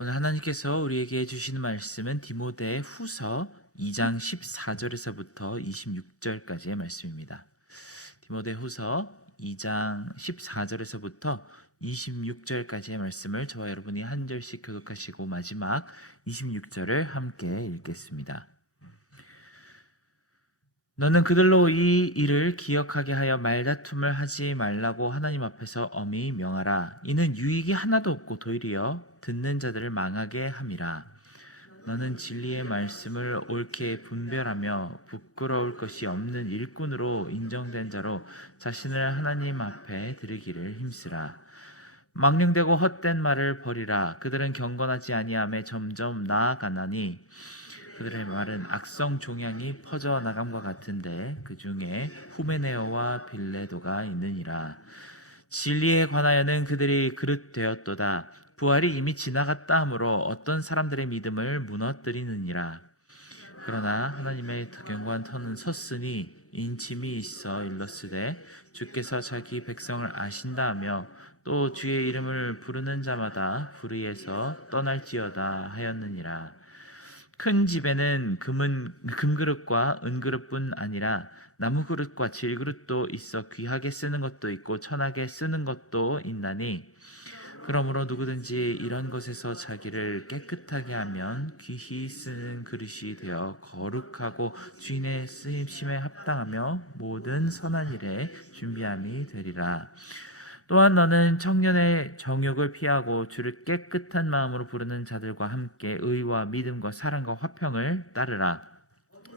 오늘 하나님께서 우리에게 주시는 말씀은 디모데 후서 2장 14절에서부터 26절까지의 말씀입니다. 디모데 후서 2장 14절에서부터 26절까지의 말씀을 저와 여러분이 한 절씩 교독하시고 마지막 26절을 함께 읽겠습니다. 너는 그들로 이 일을 기억하게 하여 말다툼을 하지 말라고 하나님 앞에서 엄히 명하라. 이는 유익이 하나도 없고 도리어 듣는 자들을 망하게 함이라. 너는 진리의 말씀을 옳게 분별하며 부끄러울 것이 없는 일꾼으로 인정된 자로 자신을 하나님 앞에 드리기를 힘쓰라. 망령되고 헛된 말을 버리라. 그들은 경건하지 아니함에 점점 나아가나니 그들의 말은 악성 종양이 퍼져 나감과 같은데 그 중에 후메네오와 빌레도가 있느니라. 진리에 관하여는 그들이 그릇되었도다. 부활이 이미 지나갔다 하므로 어떤 사람들의 믿음을 무너뜨리느니라. 그러나 하나님의 경고한 터는 섰으니 인침이 있어 일렀으되 주께서 자기 백성을 아신다 하며 또 주의 이름을 부르는 자마다 불의에서 떠날지어다 하였느니라. 큰 집에는 금은 금그릇과 은그릇뿐 아니라 나무 그릇과 질그릇도 있어 귀하게 쓰는 것도 있고 천하게 쓰는 것도 있나니 그러므로 누구든지 이런 것에서 자기를 깨끗하게 하면 귀히 쓰는 그릇이 되어 거룩하고 주인의 쓰임심에 합당하며 모든 선한 일에 준비함이 되리라. 또한 너는 청년의 정욕을 피하고 주를 깨끗한 마음으로 부르는 자들과 함께 의와 믿음과 사랑과 화평을 따르라.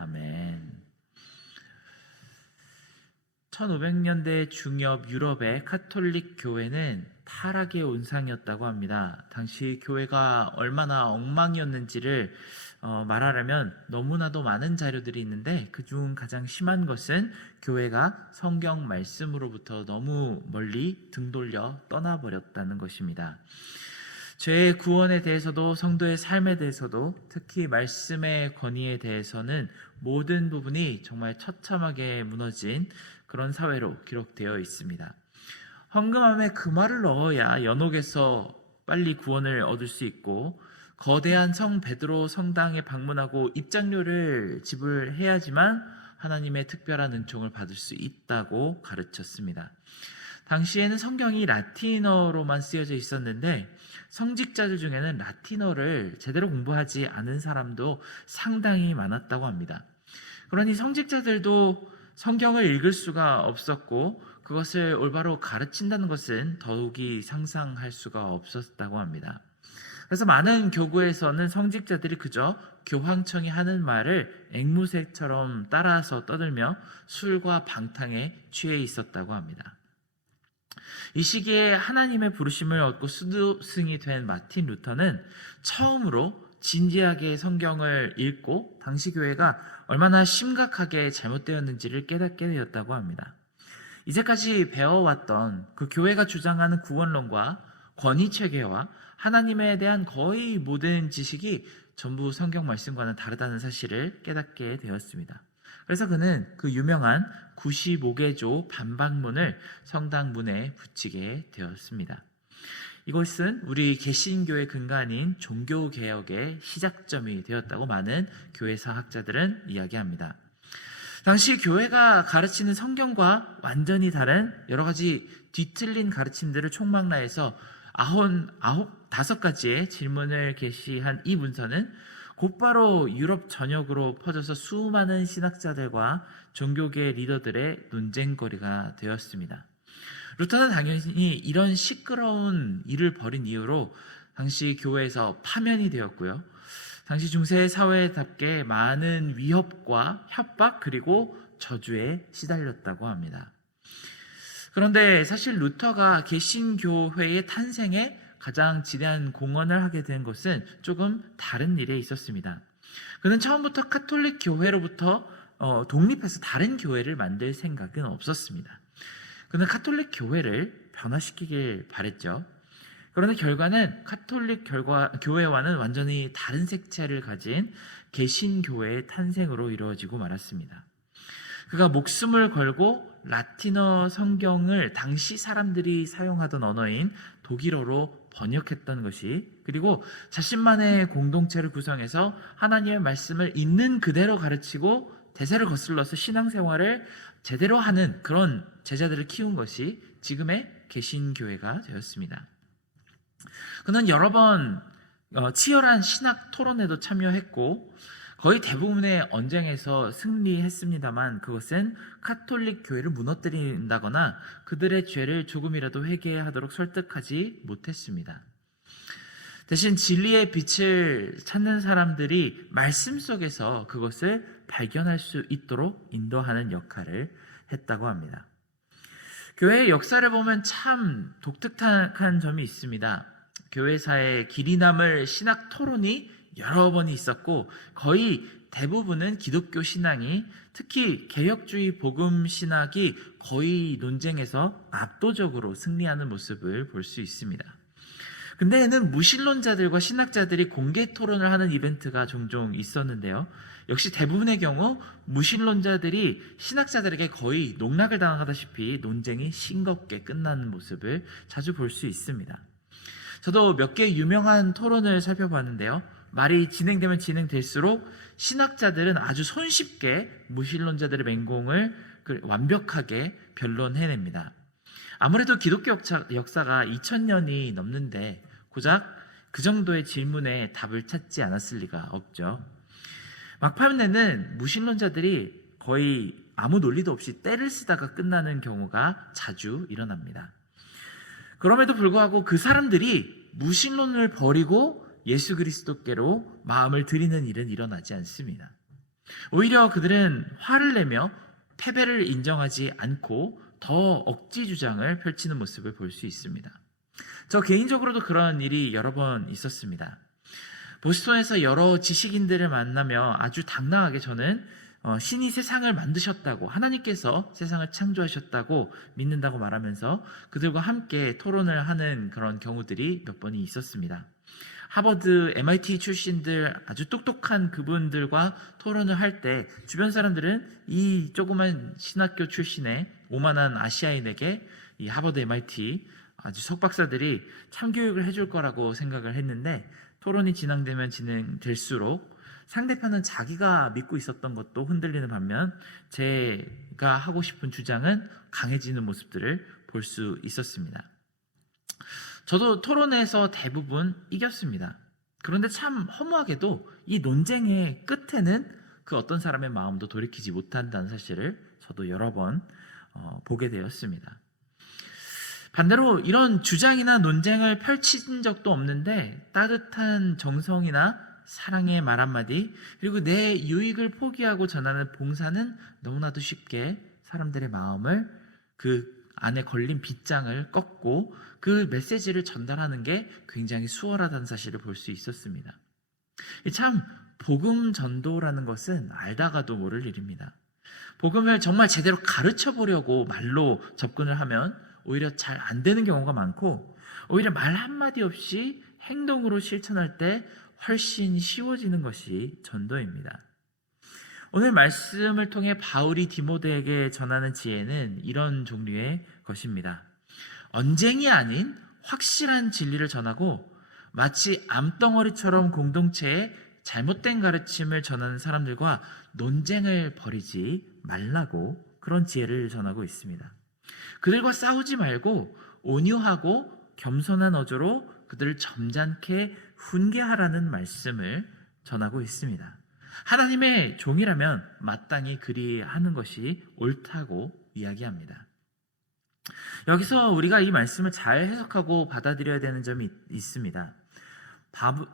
아멘. 1500년대 중엽 유럽의 카톨릭 교회는 타락의 온상이었다고 합니다. 당시 교회가 얼마나 엉망이었는지를 어, 말하려면 너무나도 많은 자료들이 있는데 그중 가장 심한 것은 교회가 성경 말씀으로부터 너무 멀리 등 돌려 떠나버렸다는 것입니다. 죄의 구원에 대해서도 성도의 삶에 대해서도 특히 말씀의 권위에 대해서는 모든 부분이 정말 처참하게 무너진 그런 사회로 기록되어 있습니다. 헌금함에 금화를 넣어야 연옥에서 빨리 구원을 얻을 수 있고 거대한 성 베드로 성당에 방문하고 입장료를 지불해야지만 하나님의 특별한 은총을 받을 수 있다고 가르쳤습니다. 당시에는 성경이 라틴어로만 쓰여져 있었는데 성직자들 중에는 라틴어를 제대로 공부하지 않은 사람도 상당히 많았다고 합니다. 그러니 성직자들도 성경을 읽을 수가 없었고 그것을 올바로 가르친다는 것은 더욱이 상상할 수가 없었다고 합니다. 그래서 많은 교구에서는 성직자들이 그저 교황청이 하는 말을 앵무새처럼 따라서 떠들며 술과 방탕에 취해 있었다고 합니다. 이 시기에 하나님의 부르심을 얻고 수도승이 된 마틴 루터는 처음으로 진지하게 성경을 읽고 당시 교회가 얼마나 심각하게 잘못되었는지를 깨닫게 되었다고 합니다. 이제까지 배워왔던 그 교회가 주장하는 구원론과 권위 체계와 하나님에 대한 거의 모든 지식이 전부 성경 말씀과는 다르다는 사실을 깨닫게 되었습니다. 그래서 그는 그 유명한 95개조 반박문을 성당 문에 붙이게 되었습니다. 이것은 우리 개신교의 근간인 종교 개혁의 시작점이 되었다고 많은 교회사 학자들은 이야기합니다. 당시 교회가 가르치는 성경과 완전히 다른 여러 가지 뒤틀린 가르침들을 총망라해서 아홉, 아홉, 다섯 가지의 질문을 게시한 이 문서는 곧바로 유럽 전역으로 퍼져서 수많은 신학자들과 종교계 리더들의 논쟁거리가 되었습니다. 루터는 당연히 이런 시끄러운 일을 벌인 이유로 당시 교회에서 파면이 되었고요. 당시 중세 사회답게 많은 위협과 협박 그리고 저주에 시달렸다고 합니다. 그런데 사실 루터가 개신교회의 탄생에 가장 지대한 공헌을 하게 된 것은 조금 다른 일에 있었습니다. 그는 처음부터 카톨릭 교회로부터 어, 독립해서 다른 교회를 만들 생각은 없었습니다. 그는 카톨릭 교회를 변화시키길 바랬죠. 그런데 결과는 카톨릭 결과, 교회와는 완전히 다른 색채를 가진 개신교회의 탄생으로 이루어지고 말았습니다. 그가 목숨을 걸고 라틴어 성경을 당시 사람들이 사용하던 언어인 독일어로 번역했던 것이 그리고 자신만의 공동체를 구성해서 하나님의 말씀을 있는 그대로 가르치고 대세를 거슬러서 신앙생활을 제대로 하는 그런 제자들을 키운 것이 지금의 개신교회가 되었습니다. 그는 여러 번 어, 치열한 신학 토론에도 참여했고 거의 대부분의 언쟁에서 승리했습니다만 그것은 카톨릭 교회를 무너뜨린다거나 그들의 죄를 조금이라도 회개하도록 설득하지 못했습니다. 대신 진리의 빛을 찾는 사람들이 말씀 속에서 그것을 발견할 수 있도록 인도하는 역할을 했다고 합니다. 교회의 역사를 보면 참 독특한 점이 있습니다. 교회사에 길이 남을 신학 토론이 여러 번이 있었고 거의 대부분은 기독교 신앙이 특히 개혁주의 복음 신학이 거의 논쟁에서 압도적으로 승리하는 모습을 볼 수 있습니다. 근데에는 무신론자들과 신학자들이 공개 토론을 하는 이벤트가 종종 있었는데요. 역시 대부분의 경우 무신론자들이 신학자들에게 거의 농락을 당하다시피 논쟁이 싱겁게 끝나는 모습을 자주 볼 수 있습니다. 저도 몇 개 유명한 토론을 살펴봤는데요. 말이 진행되면 진행될수록 신학자들은 아주 손쉽게 무신론자들의 맹공을 그 완벽하게 변론해냅니다. 아무래도 기독교 역사, 가 2000년이 넘는데 고작 그 정도의 질문에 답을 찾지 않았을 리가 없죠. 막판에는 무신론자들이 거의 아무 논리도 없이 때를 쓰다가 끝나는 경우가 자주 일어납니다. 그럼에도 불구하고 그 사람들이 무신론을 버리고 예수 그리스도께로 마음을 들이는 일은 일어나지 않습니다. 오히려 그들은 화를 내며 패배를 인정하지 않고 더 억지 주장을 펼치는 모습을 볼 수 있습니다. 저 개인적으로도 그런 일이 여러 번 있었습니다. 보스턴에서 여러 지식인들을 만나며 아주 당당하게 저는 어, 신이 세상을 만드셨다고 하나님께서 세상을 창조하셨다고 믿는다고 말하면서 그들과 함께 토론을 하는 그런 경우들이 몇 번이 있었습니다. 하버드, MIT 출신들 아주 똑똑한 그분들과 토론을 할 때 주변 사람들은 이 조그만 신학교 출신의 오만한 아시아인에게 이 하버드, MIT 아주 석박사들이 참교육을 해줄 거라고 생각을 했는데 토론이 진행되면 진행될수록 상대편은 자기가 믿고 있었던 것도 흔들리는 반면 제가 하고 싶은 주장은 강해지는 모습들을 볼 수 있었습니다. 저도 토론에서 대부분 이겼습니다. 그런데 참 허무하게도 이 논쟁의 끝에는 그 어떤 사람의 마음도 돌이키지 못한다는 사실을 저도 여러 번 어, 보게 되었습니다. 반대로 이런 주장이나 논쟁을 펼친 적도 없는데 따뜻한 정성이나 사랑의 말 한마디 그리고 내 유익을 포기하고 전하는 봉사는 너무나도 쉽게 사람들의 마음을 그 안에 걸린 빗장을 꺾고 그 메시지를 전달하는 게 굉장히 수월하다는 사실을 볼 수 있었습니다. 참 복음 전도라는 것은 알다가도 모를 일입니다. 복음을 정말 제대로 가르쳐 보려고 말로 접근을 하면 오히려 잘 안 되는 경우가 많고 오히려 말 한마디 없이 행동으로 실천할 때 훨씬 쉬워지는 것이 전도입니다. 오늘 말씀을 통해 바울이 디모데에게 전하는 지혜는 이런 종류의 것입니다. 언쟁이 아닌 확실한 진리를 전하고 마치 암덩어리처럼 공동체에 잘못된 가르침을 전하는 사람들과 논쟁을 벌이지 말라고 그런 지혜를 전하고 있습니다. 그들과 싸우지 말고 온유하고 겸손한 어조로 그들을 점잖게 훈계하라는 말씀을 전하고 있습니다. 하나님의 종이라면 마땅히 그리하는 것이 옳다고 이야기합니다. 여기서 우리가 이 말씀을 잘 해석하고 받아들여야 되는 점이 있습니다.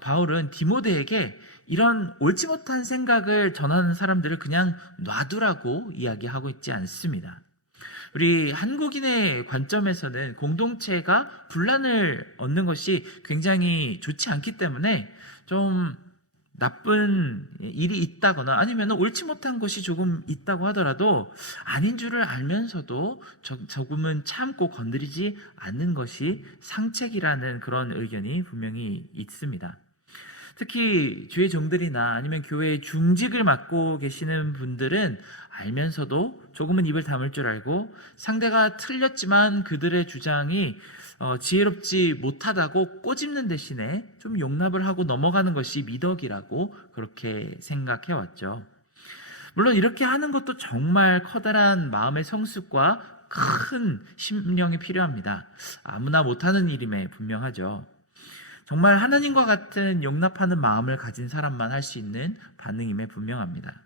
바울은 디모데에게 이런 옳지 못한 생각을 전하는 사람들을 그냥 놔두라고 이야기하고 있지 않습니다. 우리 한국인의 관점에서는 공동체가 분란을 얻는 것이 굉장히 좋지 않기 때문에 좀 나쁜 일이 있다거나 아니면 옳지 못한 것이 조금 있다고 하더라도 아닌 줄을 알면서도 저- 조금은 참고 건드리지 않는 것이 상책이라는 그런 의견이 분명히 있습니다. 특히 주의 종들이나 아니면 교회의 중직을 맡고 계시는 분들은 알면서도 조금은 입을 다물 줄 알고 상대가 틀렸지만 그들의 주장이 어, 지혜롭지 못하다고 꼬집는 대신에 좀 용납을 하고 넘어가는 것이 미덕이라고 그렇게 생각해 왔죠. 물론 이렇게 하는 것도 정말 커다란 마음의 성숙과 큰 심령이 필요합니다. 아무나 못하는 일임에 분명하죠. 정말 하나님과 같은 용납하는 마음을 가진 사람만 할 수 있는 반응임에 분명합니다.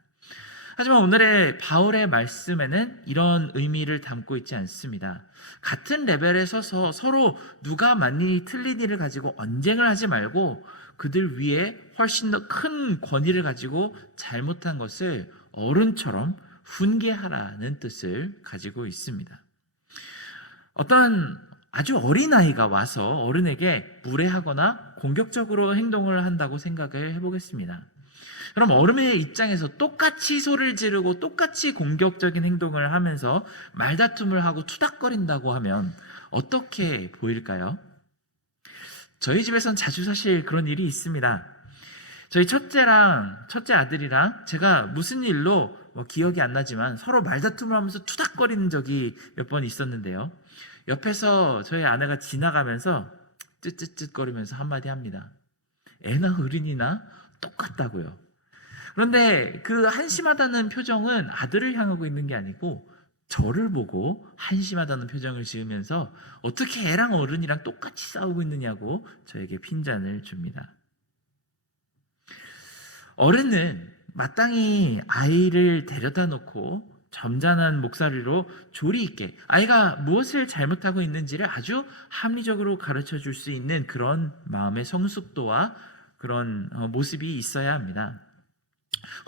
하지만 오늘의 바울의 말씀에는 이런 의미를 담고 있지 않습니다. 같은 레벨에 서서 서로 누가 맞니 틀린 일을 가지고 언쟁을 하지 말고 그들 위에 훨씬 더 큰 권위를 가지고 잘못한 것을 어른처럼 훈계하라는 뜻을 가지고 있습니다. 어떤 아주 어린 아이가 와서 어른에게 무례하거나 공격적으로 행동을 한다고 생각을 해보겠습니다. 그럼 어른의 입장에서 똑같이 소리를 지르고 똑같이 공격적인 행동을 하면서 말다툼을 하고 투닥거린다고 하면 어떻게 보일까요? 저희 집에선 자주 사실 그런 일이 있습니다. 저희 첫째랑 첫째 아들이랑 제가 무슨 일로 뭐 기억이 안 나지만 서로 말다툼을 하면서 투닥거리는 적이 몇 번 있었는데요. 옆에서 저희 아내가 지나가면서 쯧쯧쯧 거리면서 한마디 합니다. 애나 어른이나 똑같다고요. 그런데 그 한심하다는 표정은 아들을 향하고 있는 게 아니고 저를 보고 한심하다는 표정을 지으면서 어떻게 애랑 어른이랑 똑같이 싸우고 있느냐고 저에게 핀잔을 줍니다. 어른은 마땅히 아이를 데려다 놓고 점잖은 목소리로 조리 있게 아이가 무엇을 잘못하고 있는지를 아주 합리적으로 가르쳐 줄 수 있는 그런 마음의 성숙도와 그런 어, 모습이 있어야 합니다.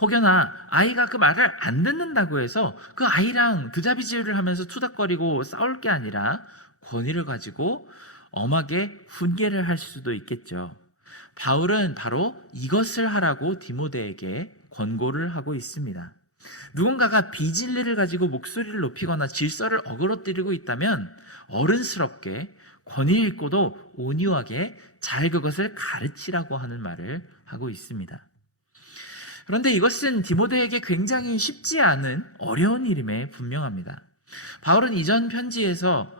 혹여나 아이가 그 말을 안 듣는다고 해서 그 아이랑 드자비질을 하면서 투닥거리고 싸울 게 아니라 권위를 가지고 엄하게 훈계를 할 수도 있겠죠. 바울은 바로 이것을 하라고 디모데에게 권고를 하고 있습니다. 누군가가 비진리를 가지고 목소리를 높이거나 질서를 어그러뜨리고 있다면 어른스럽게 권위 있고도 온유하게 잘 그것을 가르치라고 하는 말을 하고 있습니다. 그런데 이것은 디모데에게 굉장히 쉽지 않은 어려운 일임에 분명합니다. 바울은 이전 편지에서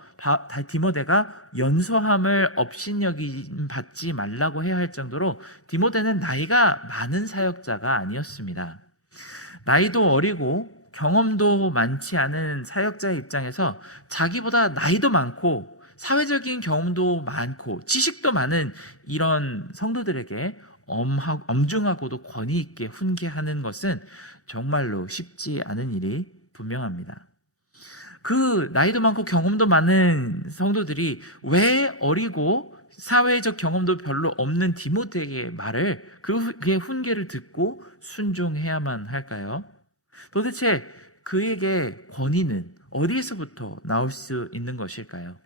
디모데가 연소함을 업신여김 받지 말라고 해야 할 정도로 디모데는 나이가 많은 사역자가 아니었습니다. 나이도 어리고 경험도 많지 않은 사역자의 입장에서 자기보다 나이도 많고 사회적인 경험도 많고 지식도 많은 이런 성도들에게 엄중하고도 권위 있게 훈계하는 것은 정말로 쉽지 않은 일이 분명합니다. 그 나이도 많고 경험도 많은 성도들이 왜 어리고 사회적 경험도 별로 없는 디모데의 말을 그, 그의 훈계를 듣고 순종해야만 할까요? 도대체 그에게 권위는 어디에서부터 나올 수 있는 것일까요?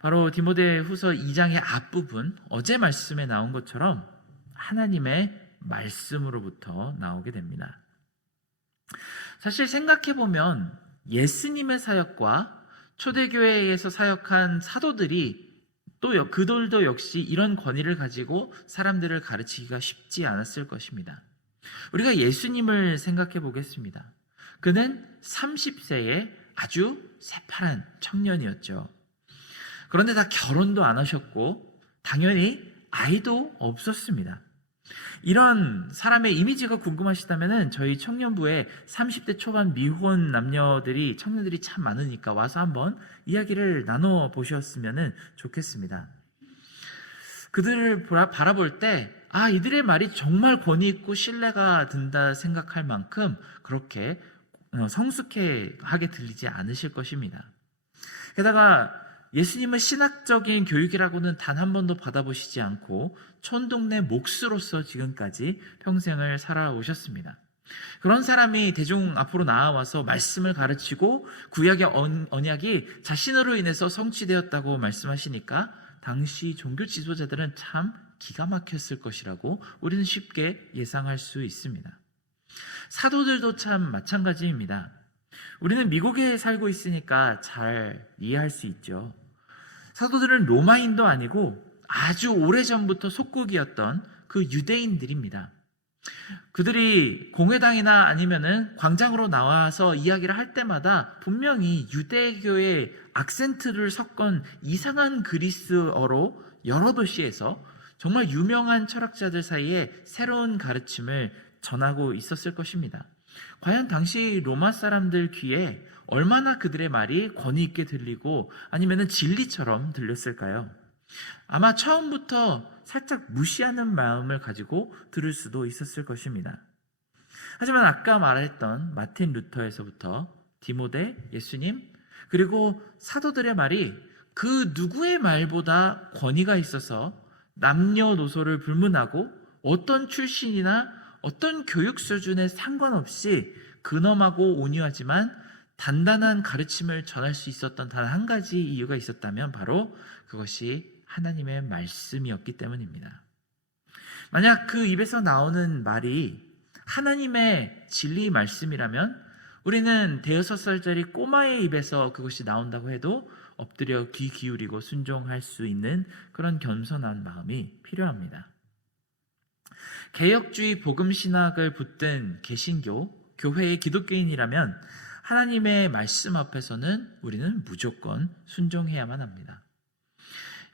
바로 디모데 후서 2장의 앞부분, 어제 말씀에 나온 것처럼 하나님의 말씀으로부터 나오게 됩니다. 사실 생각해 보면 예수님의 사역과 초대교회에서 사역한 사도들이 또 여- 그들도 역시 이런 권위를 가지고 사람들을 가르치기가 쉽지 않았을 것입니다. 우리가 예수님을 생각해 보겠습니다. 그는 30세에 아주 새파란 청년이었죠. 그런데 다 결혼도 안 하셨고, 당연히 아이도 없었습니다. 이런 사람의 이미지가 궁금하시다면 저희 청년부에 30대 초반 미혼 남녀들이 청년들이 참 많으니까 와서 한번 이야기를 나눠 보셨으면 좋겠습니다. 그들을 바라볼 때, 아, 이들의 말이 정말 권위 있고 신뢰가 든다 생각할 만큼 그렇게 어, 성숙하게 들리지 않으실 것입니다. 게다가 예수님은 신학적인 교육이라고는 단 한 번도 받아보시지 않고 촌동네 몫으로서 지금까지 평생을 살아오셨습니다. 그런 사람이 대중 앞으로 나와서 말씀을 가르치고 구약의 언- 언약이 자신으로 인해서 성취되었다고 말씀하시니까 당시 종교 지도자들은 참 기가 막혔을 것이라고 우리는 쉽게 예상할 수 있습니다. 사도들도 참 마찬가지입니다. 우리는 미국에 살고 있으니까 잘 이해할 수 있죠. 사도들은 로마인도 아니고 아주 오래전부터 속국이었던 그 유대인들입니다. 그들이 공회당이나 아니면은 광장으로 나와서 이야기를 할 때마다 분명히 유대교의 악센트를 섞은 이상한 그리스어로 여러 도시에서 정말 유명한 철학자들 사이에 새로운 가르침을 전하고 있었을 것입니다. 과연 당시 로마 사람들 귀에 얼마나 그들의 말이 권위 있게 들리고 아니면은 진리처럼 들렸을까요? 아마 처음부터 살짝 무시하는 마음을 가지고 들을 수도 있었을 것입니다. 하지만 아까 말했던 마틴 루터에서부터 디모데, 예수님, 그리고 사도들의 말이 그 누구의 말보다 권위가 있어서 남녀노소를 불문하고 어떤 출신이나 어떤 교육 수준에 상관없이 근엄하고 온유하지만 단단한 가르침을 전할 수 있었던 단 한 가지 이유가 있었다면 바로 그것이 하나님의 말씀이었기 때문입니다. 만약 그 입에서 나오는 말이 하나님의 진리 말씀이라면 우리는 대여섯 살짜리 꼬마의 입에서 그것이 나온다고 해도 엎드려 귀 기울이고 순종할 수 있는 그런 겸손한 마음이 필요합니다. 개혁주의 복음 신학을 붙든 개신교 교회의 기독교인이라면 하나님의 말씀 앞에서는 우리는 무조건 순종해야만 합니다.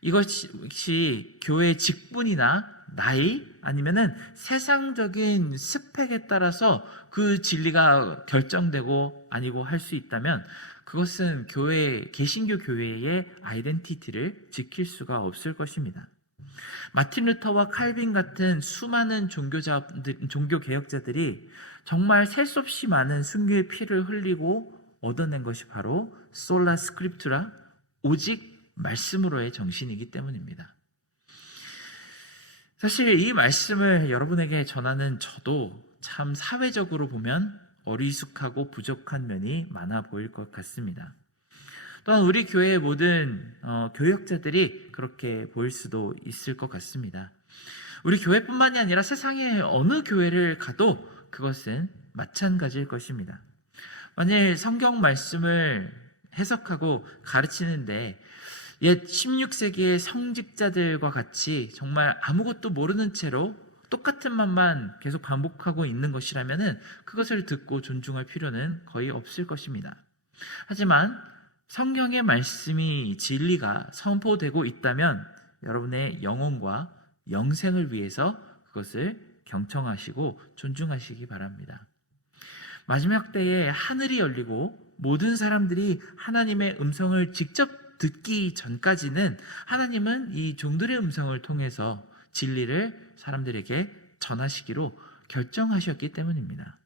이것이 교회의 직분이나 나이 아니면은 세상적인 스펙에 따라서 그 진리가 결정되고 아니고 할 수 있다면 그것은 교회 개신교 교회의 아이덴티티를 지킬 수가 없을 것입니다. 마틴 루터와 칼빈 같은 수많은 종교자들, 종교 개혁자들이 정말 셀 수 없이 많은 순교의 피를 흘리고 얻어낸 것이 바로 솔라 스크립투라 오직 말씀으로의 정신이기 때문입니다. 사실 이 말씀을 여러분에게 전하는 저도 참 사회적으로 보면 어리숙하고 부족한 면이 많아 보일 것 같습니다. 또한 우리 교회의 모든 어, 교역자들이 그렇게 보일 수도 있을 것 같습니다. 우리 교회뿐만이 아니라 세상의 어느 교회를 가도 그것은 마찬가지일 것입니다. 만일 성경 말씀을 해석하고 가르치는데 옛 16세기의 성직자들과 같이 정말 아무것도 모르는 채로 똑같은 말만 계속 반복하고 있는 것이라면 그것을 듣고 존중할 필요는 거의 없을 것입니다. 하지만 성경의 말씀이 진리가 선포되고 있다면 여러분의 영혼과 영생을 위해서 그것을 경청하시고 존중하시기 바랍니다. 마지막 때에 하늘이 열리고 모든 사람들이 하나님의 음성을 직접 듣기 전까지는 하나님은 이 종들의 음성을 통해서 진리를 사람들에게 전하시기로 결정하셨기 때문입니다.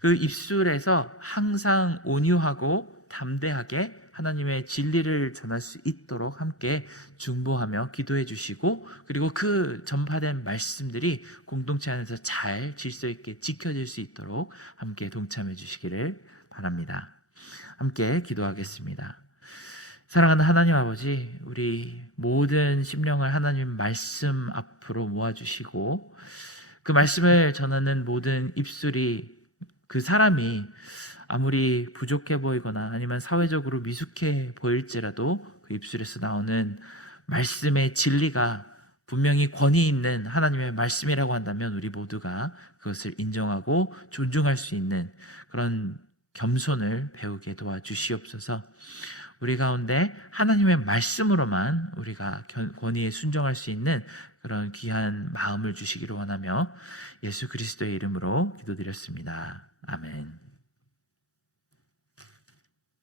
그 입술에서 항상 온유하고 담대하게 하나님의 진리를 전할 수 있도록 함께 중보하며 기도해 주시고 그리고 그 전파된 말씀들이 공동체 안에서 잘 질서 있게 지켜질 수 있도록 함께 동참해 주시기를 바랍니다. 함께 기도하겠습니다. 사랑하는 하나님 아버지, 우리 모든 심령을 하나님 말씀 앞으로 모아주시고 그 말씀을 전하는 모든 입술이 그 사람이 아무리 부족해 보이거나 아니면 사회적으로 미숙해 보일지라도 그 입술에서 나오는 말씀의 진리가 분명히 권위 있는 하나님의 말씀이라고 한다면 우리 모두가 그것을 인정하고 존중할 수 있는 그런 겸손을 배우게 도와주시옵소서. 우리 가운데 하나님의 말씀으로만 우리가 권위에 순종할 수 있는 그런 귀한 마음을 주시기를 원하며 예수 그리스도의 이름으로 기도드렸습니다. 아멘.